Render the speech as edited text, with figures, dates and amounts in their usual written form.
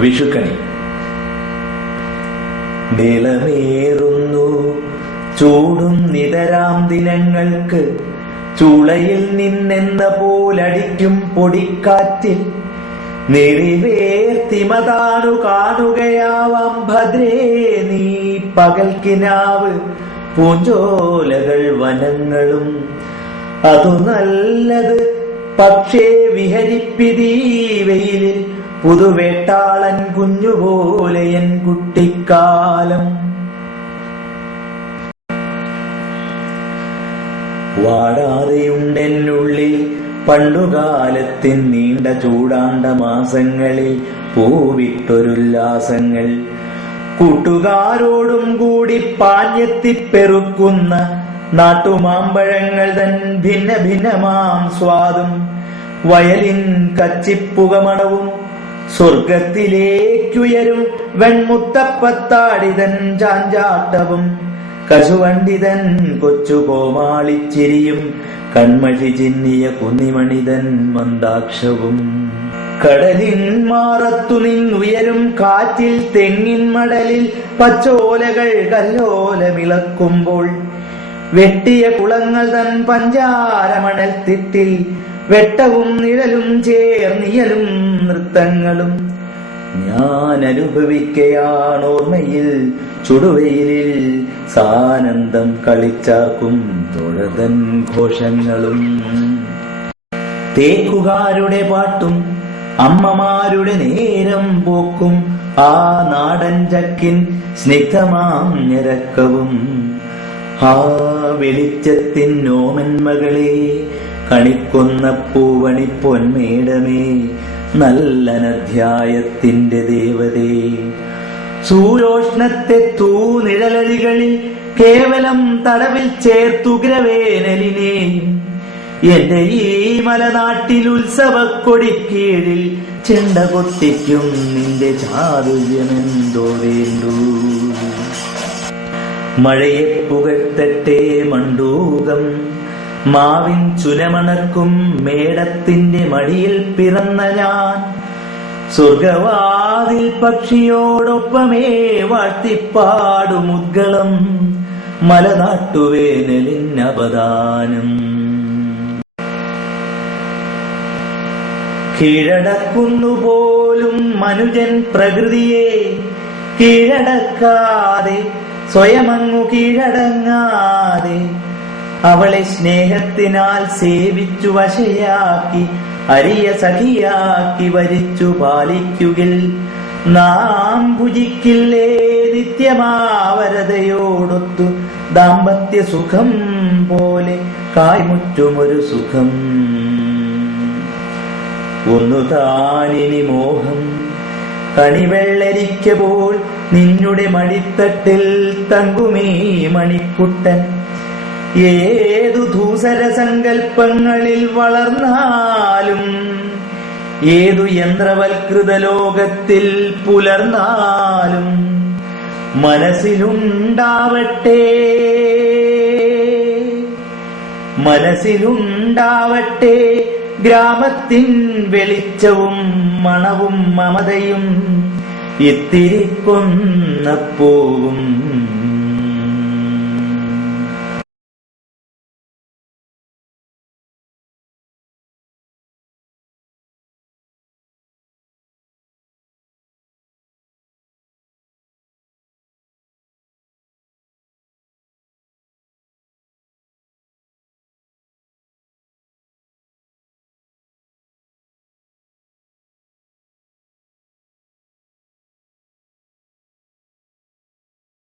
വിഷുക്കണി. നിലമേറുന്നു ചൂടും നിതരാം ദിനങ്ങൾക്ക്, ചൂളയിൽ നിന്നെന്ന പോലടിക്കും പൊടിക്കാറ്റിൽ നിറിവേർത്തിമതാണു കാണുകയാവാം ഭദ്രേ നീ പകൽക്കിനാവ് പൂഞ്ചോലകൾ വനങ്ങളും. അതു നല്ലത് പക്ഷേ വിഹരിപ്പിതീ വെയിലിൽ, പുതുവേട്ടാളൻ കുഞ്ഞുപോലെയൻ കുട്ടിക്കാലം. വാടാതെയുണ്ടെന്നുള്ളിൽ പണ്ടുകാലത്തിൻ നീണ്ട ചൂടാണ്ട മാസങ്ങളിൽ പൂവിട്ടൊരുല്ലാസങ്ങൾ. കൂട്ടുകാരോടും കൂടി പാഞ്ഞെത്തിപ്പെറുക്കുന്ന നാട്ടുമാമ്പഴങ്ങൾ തൻ ഭിന്ന ഭിന്നമാം സ്വാദും, വയലിൻ കച്ചിപ്പുകമണവും സ്വർഗത്തിലേക്കുയരും വെൺമുത്തപ്പത്താടിതൻ ചാഞ്ചാട്ടവും, കശുവണ്ടിതൻ കൊച്ചു കോമാളിച്ചിരിയും കൺമഷി ചിന്നിയ കുന്നിമണിതൻ മന്ദാക്ഷവും. കടലിൻ മാറത്തു നിന്നുയരും കാറ്റിൽ തെങ്ങിൻ മടലിൽ പച്ചോലകൾ കല്ലോലമിളക്കുമ്പോൾ, വെട്ടിയ കുളങ്ങൾ തൻ പഞ്ചാരമണൽ തിട്ടിൽ വെട്ടവും നിഴലും ചേർന്നിയലും നൃത്തങ്ങളും. ഞാൻ അനുഭവിക്കയാണോർമ്മയിൽ ചുടുവെയിലിൽ സാനന്ദം കളിച്ചാർക്കും തൊഴതൻ ഘോഷങ്ങളും. തേക്കുകാരുടെ പാട്ടും അമ്മമാരുടെ നേരം പോക്കും, ആ നാടൻ ചക്കിൻ സ്നിഗ്ധമാം ഞരക്കവും. ആ വെളിച്ചത്തിൻ നോമന്മകളെ കണിക്കൊന്ന പൂവണി പൊന്മേടമേ, നല്ലനധ്യായത്തിന്റെ ദേവതേ. സൂര്യോഷ്ണത്തെ തൂനിഴലഴികളിൽ കേവലം തടവിൽ ചേർത്തുഗ്രവേനലിനെയും, എന്റെ ഈ മലനാട്ടിൽ ഉത്സവക്കൊടിക്കീഴിൽ ചെണ്ട കൊട്ടിക്കും നിന്റെ ചാതുര്യമെന്തോ വേണ്ടു. മഴയെ പുകഴ്ത്തട്ടെ മണ്ടൂകം, മാവിൻ ചുനമണക്കും മേടത്തിന്റെ മടിയിൽ പിറന്ന ഞാൻ. സ്വർഗവാതിൽ പക്ഷിയോടൊപ്പമേ വാഴ്ത്തിപ്പാടുമുദ്ഗളം, മലനാട്ടുവേനലിനപദാനം. കീഴടക്കുന്നുപോലും മനുജൻ പ്രകൃതിയെ, കീഴടക്കാതെ സ്വയമങ്ങു കീഴടങ്ങാതെ, അവളെ സ്നേഹത്തിനാൽ സേവിച്ചു വശയാക്കി അരിയ സഖിയാക്കി വരിച്ചു പാലിക്കുകിൽ, നാം ഭുജിക്കില്ലേ നിത്യമാവരതയോടൊത്തു ദാമ്പത്യ സുഖം പോലെ കായ്മുറ്റുമൊരു സുഖം. ഒന്നു താനിനി മോഹം കണിവെള്ളരിക്ക പോൽ നിന്നുടെ മടിത്തട്ടിൽ തങ്കുമീ മണിക്കുട്ടൻ. ഏതു ധൂസര സങ്കൽപ്പങ്ങളിൽ വളർന്നാലും, ഏതു യന്ത്രവൽകൃത ലോകത്തിൽ പുലർന്നാലും, മനസ്സിലുണ്ടാവട്ടെ ഗ്രാമത്തിൻ വെളിച്ചവും മണവും മമതയും, ഇത്തിരി കൊന്നപ്പൂവും